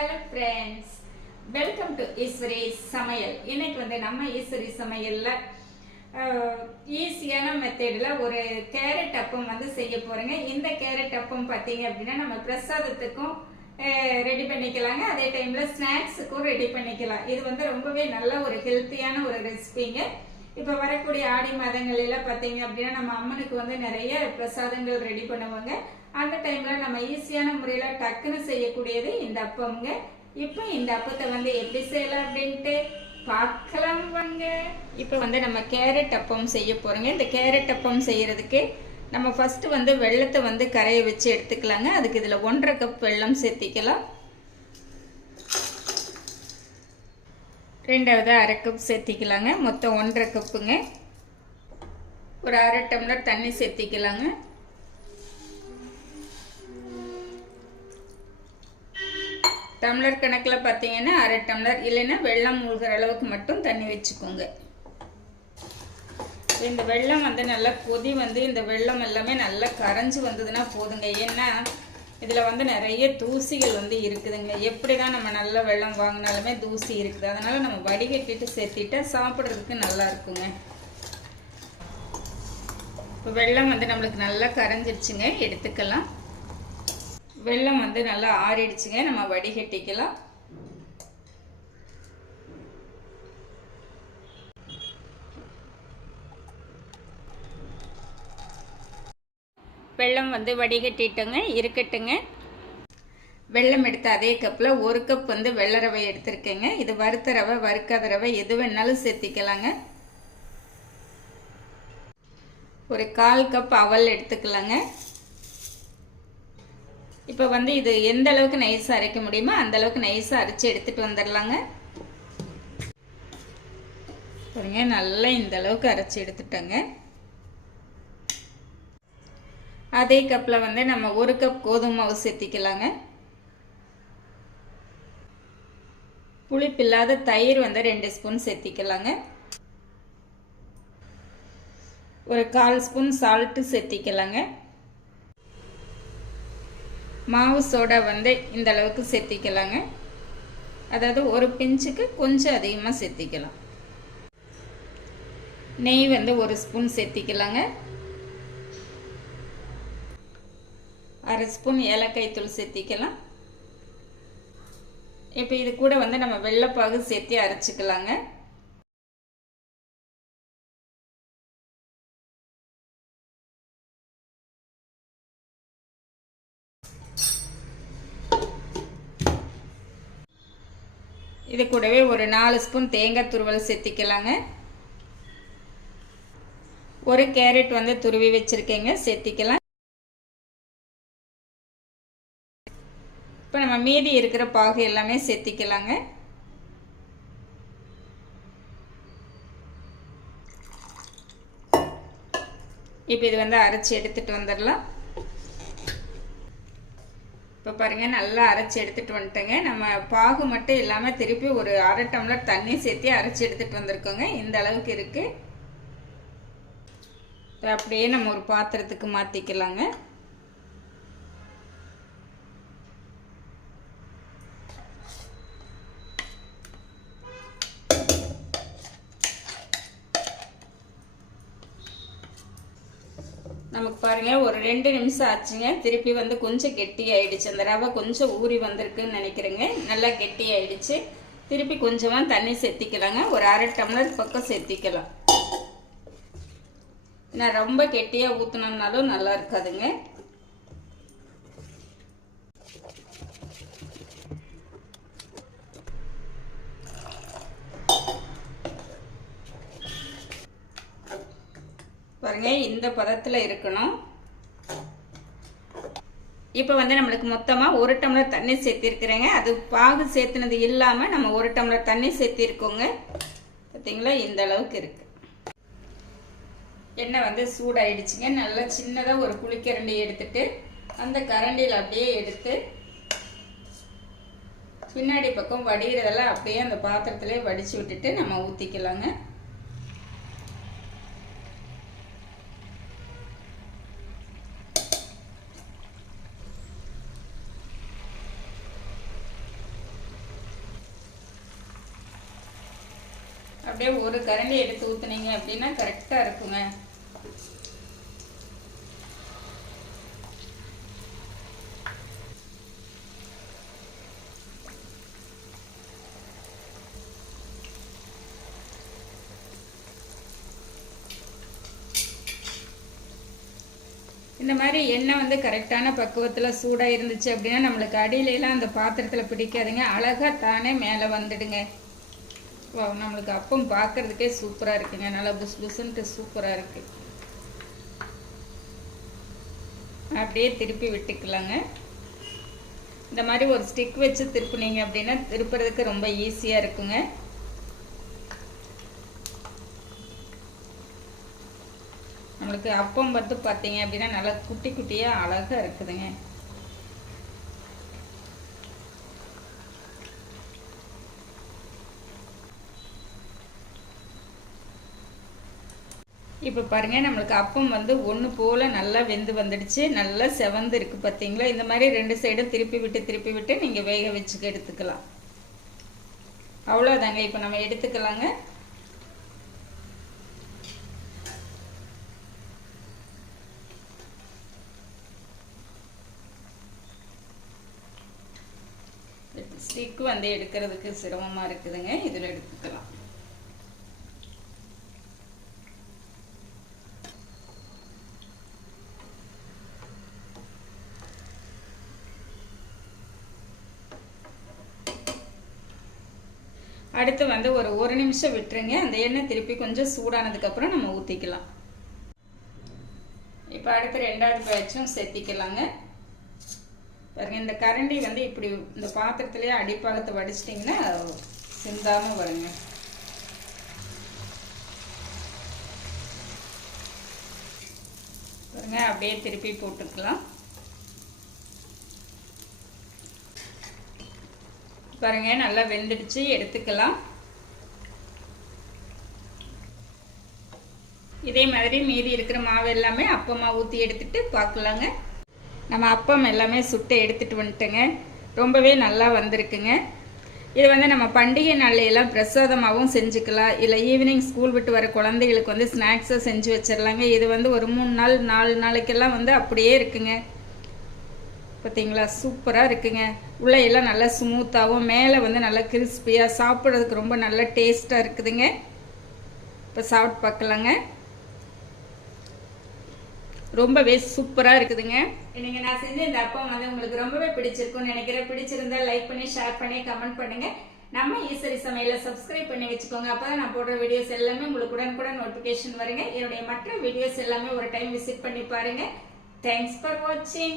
Hello friends welcome to Eswari சமையல் இன்னைக்கு வந்து நம்ம ஈஸ்வரி சமையலில் ஈஸியான மெத்தடில் ஒரு கேரட் அப்பம் வந்து செய்ய போகிறேங்க இந்த கேரட் அப்பம் பார்த்தீங்க அப்படின்னா நம்ம பிரசாதத்துக்கும் ரெடி பண்ணிக்கலாங்க. அதே டைமில் ஸ்நாக்ஸுக்கும் ரெடி பண்ணிக்கலாம். இது வந்து ரொம்பவே நல்ல ஒரு ஹெல்த்தியான ஒரு ரெசிபிங்க இப்போ வரக்கூடிய ஆடி மாதங்களில் பார்த்தீங்க அப்படின்னா நம்ம அம்மனுக்கு வந்து நிறைய பிரசாதங்கள் ரெடி பண்ணுவாங்க. அந்த டைம்ல நம்ம ஈஸியான முறையில டக்குன்னு செய்யக்கூடியது இந்த அப்பம்ங்க. இப்போ இந்த அப்பத்தை வந்து எப்படி செய்யலாம் அப்படின்ட்டு பார்க்கலாம் வாங்க. இப்போ வந்து நம்ம கேரட் அப்பம் செய்ய போறோங்க. இந்த கேரட் அப்பம் செய்யறதுக்கு நம்ம ஃபர்ஸ்ட் வந்து வெள்ளத்தை வந்து கரைய வச்சு எடுத்துக்கலாங்க. அதுக்கு இதில் ஒன்றரை கப் வெள்ளம் சேர்த்திக்கலாம். ரெண்டாவது அரை கப் சேர்த்திக்கலாங்க. மொத்தம் ஒன்றரை கப்புங்க ஒரு அரை டம்ளர் தண்ணி சேர்த்திக்கலாங்க. டம்ளர் கணக்கில் பார்த்தீங்கன்னா அரை டம்ளர் இல்லைன்னா வெள்ளம் மூழ்கிற அளவுக்கு மட்டும் தண்ணி வச்சுக்கோங்க. இந்த வெள்ளம் வந்து நல்லா கொதி வந்து இந்த வெள்ளம் எல்லாமே நல்லா கரைஞ்சி வந்ததுன்னா போதுங்க. ஏன்னா இதில் வந்து நிறைய தூசிகள் வந்து இருக்குதுங்க. எப்படி தான் நம்ம நல்ல வெள்ளம் வாங்கினாலுமே தூசி இருக்குது. அதனால் நம்ம வடிகட்டிட்டு சேர்த்திட்டா சாப்பிட்றதுக்கு நல்லா இருக்குங்க. இப்போ வெள்ளம் வந்து நம்மளுக்கு நல்லா கரைஞ்சிருச்சுங்க. எடுத்துக்கலாம். வெள்ளம் வந்து நல்லா ஆறிடுச்சுங்க. நம்ம வடிகட்டிக்கலாம். வெள்ளம் வந்து வடிகட்டிட்டோங்க இருக்கட்டுங்க. வெள்ளம் எடுத்த அதே கப்பில் ஒரு கப் வந்து வெள்ளை ரவை எடுத்திருக்கேங்க. இது வறுத்த ரவை வறுக்காத ரவை எது வேணாலும் சேர்த்திக்கலாங்க. ஒரு கால் கப் அவல் எடுத்துக்கலாங்க. இப்போ வந்து இது எந்த அளவுக்கு நைஸாக அரைக்க முடியுமோ அந்த அளவுக்கு நைஸாக அரைச்சி எடுத்துகிட்டு வந்துடலாங்க பாருங்க நல்லா இந்த அளவுக்கு அரைச்சி எடுத்துட்டோங்க. அதே கப்பில் வந்து நம்ம ஒரு கப் கோதுமை மாவு சேர்த்திக்கலாங்க. புளிப்பில்லாத தயிர் வந்து ரெண்டு ஸ்பூன் சேர்த்திக்கலாங்க. ஒரு கால் ஸ்பூன் சால்ட்டு சேர்த்திக்கலாங்க. மாவு சோடா வந்து இந்த அளவுக்கு சேர்த்திக்கலாங்க அதாவது ஒரு பிஞ்சுக்கு கொஞ்சம் அதிகமாக சேர்த்திக்கலாம் நெய் வந்து ஒரு ஸ்பூன் சேர்த்திக்கலாங்க அரை ஸ்பூன் ஏலக்காய் தூள் சேர்த்திக்கலாம் இப்போ இது கூட வந்து நம்ம வெள்ளைப்பாகு சேர்த்து அரைச்சிக்கலாங்க. இது கூடவே ஒரு நாலு ஸ்பூன் தேங்காய் துருவல் சேர்த்திக்கலாங்க. ஒரு கேரட் வந்து துருவி வச்சுருக்கேங்க சேர்த்திக்கலாம். இப்போ நம்ம மீதி இருக்கிற பாகு எல்லாமே சேர்த்திக்கலாங்க. இப்போ இது வந்து அரைச்சி எடுத்துகிட்டு வந்துடலாம். இப்போ பாருங்கள் நல்லா அரைச்சி எடுத்துகிட்டு வந்துட்டேங்க. நம்ம பாகு மட்டும் இல்லாமல் திருப்பி ஒரு அரை டம்ளர் தண்ணி சேர்த்து அரைச்சி எடுத்துகிட்டு வந்திருக்கோங்க. இந்த அளவுக்கு இருக்குது அப்படியே நம்ம ஒரு பாத்திரத்துக்கு மாற்றிக்கலாங்க நமக்கு பாருங்க ஒரு ரெண்டு நிமிஷம் ஆச்சுங்க. திருப்பி வந்து கொஞ்சம் கெட்டி ஆயிடுச்சு அந்த ரவை கொஞ்சம் ஊறி வந்திருக்குன்னு நினைக்கிறேங்க. நல்லா கெட்டி ஆயிடுச்சு திருப்பி கொஞ்சமாக தண்ணி சேர்த்திக்கலாங்க. ஒரு அரை டம்ளர் பக்கம் சேர்த்திக்கலாம். நான் ரொம்ப கெட்டியாக ஊற்றினோம்னாலும் நல்லா இருக்காதுங்க. பாருங்க இந்த பதத்தில் இருக்கணும். இப்போ வந்து நம்மளுக்கு மொத்தமாக ஒரு டம்ளர் தண்ணி சேர்த்திருக்கிறேங்க. அது பாகு சேர்த்துனது இல்லாமல் நம்ம ஒரு டம்ளர் தண்ணி சேர்த்திருக்கோங்க. பார்த்தீங்களா இந்த அளவுக்கு இருக்கு. எண்ணெய் வந்து சூடாயிடுச்சுங்க. நல்லா சின்னதாக ஒரு குளிக்கரண்டி எடுத்துட்டு அந்த கரண்டியில் அப்படியே எடுத்து பின்னாடி பக்கம் வடிகிறதெல்லாம் அப்படியே அந்த பாத்திரத்திலே வடித்து விட்டுட்டு நம்ம ஊற்றிக்கலாங்க அப்படியே ஒரு கரண்டி எடுத்து ஊற்றுனீங்க அப்படின்னா கரெக்டாக இருக்குங்க. இந்த மாதிரி எண்ணெய் வந்து கரெக்டான பக்குவத்தில் சூடாக இருந்துச்சு அப்படின்னா நம்மளுக்கு அடியிலலாம் அந்த பாத்திரத்தில் பிடிக்காதுங்க. அழகாக தானே மேலே வந்துடுங்க. வா நம்மளுக்கு அப்பம் பார்க்கறதுக்கே சூப்பராக இருக்குங்க. நல்லா புஸ் புஸ்ன்ட்டு சூப்பராக இருக்கு. அப்படியே திருப்பி விட்டுக்கலாங்க. இந்த மாதிரி ஒரு ஸ்டிக் வச்சு திருப்புனீங்க அப்படின்னா திருப்புறதுக்கு ரொம்ப ஈஸியாக இருக்குங்க. நம்மளுக்கு அப்பம் வந்து பார்த்தீங்க அப்படின்னா நல்லா குட்டி குட்டியாக அழகாக இருக்குதுங்க. இப்போ பாருங்க நம்மளுக்கு அப்பம் வந்து ஒன்று போல் நல்லா வெந்து வந்துடுச்சு. நல்லா செவந்து இருக்கு பார்த்தீங்களா இந்த மாதிரி ரெண்டு சைடும் திருப்பி விட்டு திருப்பி விட்டு நீங்கள் வேக வச்சுக்க எடுத்துக்கலாம். அவ்வளோதாங்க இப்போ நம்ம எடுத்துக்கலாங்க. ஸ்டிக் வந்து எடுக்கிறதுக்கு சிரமமாக இருக்குதுங்க. இதில் எடுத்துக்கலாம். அடுத்து வந்து ஒரு ஒரு நிமிஷம் விட்டுருங்க. அந்த எண்ணெய் திருப்பி கொஞ்சம் சூடானதுக்கப்புறம் நம்ம ஊற்றிக்கலாம் இப்போ அடுத்து ரெண்டாவது பேட்சும் சேர்த்திக்கலாங்க பாருங்க இந்த கரண்டி வந்து இப்படி இந்த பாத்திரத்துலேயே அடிப்பாகத்தை வடிச்சிட்டிங்கன்னா சிந்தாமல் வருங்க. பாருங்க அப்படியே திருப்பி போட்டுக்கலாம். பாருங்க நல்லா வெந்துடுச்சு. எடுத்துக்கலாம். இதே மாதிரி மீதி இருக்கிற மாவு எல்லாமே அப்பமாக ஊற்றி எடுத்துட்டு பார்க்கலாங்க நம்ம அப்பம் எல்லாமே சுட்டு எடுத்துட்டு வந்துட்டோங்க. ரொம்பவே நல்லா வந்திருக்குங்க. இது வந்து நம்ம பண்டிகை நாளையெல்லாம் பிரசாதமாகவும் செஞ்சுக்கலாம். இல்லை ஈவினிங் ஸ்கூல் விட்டு வர குழந்தைகளுக்கு வந்து ஸ்நாக்ஸை செஞ்சு வச்சிடலாங்க இது வந்து ஒரு மூணு நாள் நாலு நாளைக்கெல்லாம் வந்து அப்படியே இருக்குங்க. பார்த்தீங்களா சூப்பராக இருக்குங்க. உள்ளே எல்லாம் நல்லா ஸ்மூத்தாகவும் மேலே வந்து நல்லா கிறிஸ்பியாக சாப்பிட்றதுக்கு ரொம்ப நல்ல டேஸ்ட்டாக இருக்குதுங்க. இப்போ சாப்பிட்டு பார்க்கலாங்க. ரொம்பவே சூப்பராக இருக்குதுங்க. நீங்கள் நான் செஞ்ச இந்த அப்பம் வந்து உங்களுக்கு ரொம்பவே பிடிச்சிருக்கும்னு நினைக்கிறேன். பிடிச்சிருந்தா லைக் பண்ணி ஷேர் பண்ணி கமெண்ட் பண்ணுங்க. நம்ம ஈஸ்வரி சமையல சப்ஸ்கிரைப் பண்ணி வச்சுக்கோங்க. அப்பதான் நான் போடுற வீடியோஸ் எல்லாமே உங்களுக்கு உடனுக்குடன் நோட்டிஃபிகேஷன் வருங்க. என்னுடைய மற்ற வீடியோஸ் எல்லாமே ஒரு டைம் விசிட் பண்ணி பாருங்க. தேங்க்ஸ் ஃபார் வாட்சிங்